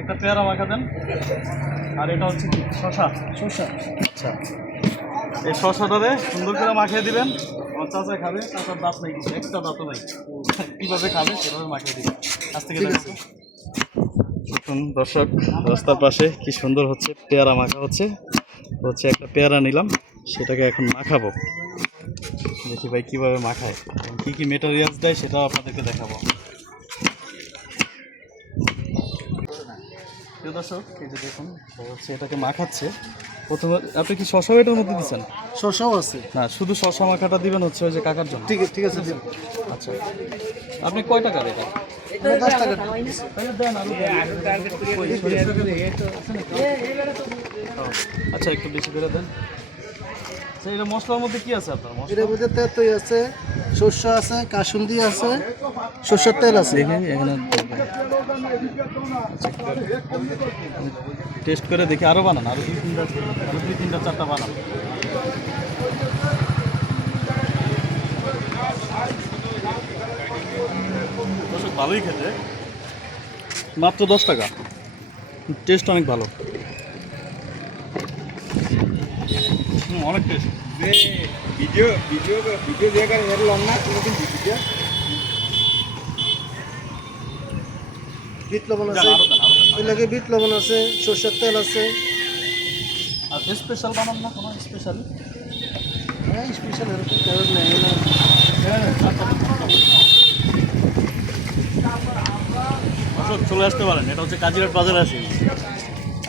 একটা পেয়ারা মাখা দেন। আর এটা হচ্ছে কি? শশা শসা। আচ্ছা। এই শশাটারে সুন্দর করে মাখিয়ে দিবেন। আমার চাচা খাবে চাচার দাঁত নেই কিছু একটা দাঁতও নাই। কীভাবে খাবে সেভাবে মাখিয়ে দিবেন। আজ থেকে দেখুন। দর্শক রাস্তার পাশে কি সুন্দর হচ্ছে পেয়ারা মাখা হচ্ছে। হচ্ছে একটা পেয়ারা নিলাম সেটাকে এখন মাখাবো। দেখি ভাই কীভাবে মাখায়। কি কি মেটেরিয়ালস দেয় সেটাও আপনাদেরকে দেখাবো। প্রিয় দর্শক এই যে দেখুন হচ্ছে এটাকে মাখাচ্ছে প্রথমে আপনি কি শশাও এটার মধ্যে দিচ্ছেন? শসাও আছে। না শুধু শশা মাখাটা দিবেন হচ্ছে ওই যে কাকার জন্য। ঠিক ঠিক আছে দিন। আচ্ছা। আপনি কয় টাকা এটা দশ টাকা আচ্ছা একটু বেশি করে দেন। আচ্ছা এটা মশলার মধ্যে কি আছে আপনার? মশলা? এর মধ্যে তেতই আছে শস্য আছে কাসুন্দি আছে সর্ষের তেল আছে। এখানে টেস্ট করে দেখি আরও বানান আরও দুই তিনটা আরও দুই তিনটা চারটা বানান। ভালোই খেতে। মাত্র দশ টাকা। টেস্ট অনেক ভালো। অনেক টেস্ট। ভিডিও ভিডিও ভিডিও দিয়ে করে এরলাম না কোনোদিন ভিডিও। বিট লবণ আছে। ওই লাগে বিট লবণ আছে সর্ষের তেল আছে। আর স্পেশাল বানান না কোনো স্পেশাল হ্যাঁ স্পেশাল এরকম তেল নেই দর্শক চলে আসতে পারেন। এটা হচ্ছে কাজিরাট বাজার আছে।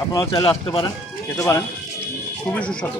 আপনারা চাইলে আসতে পারেন খেতে পারেন। খুবই সুস্বাদু।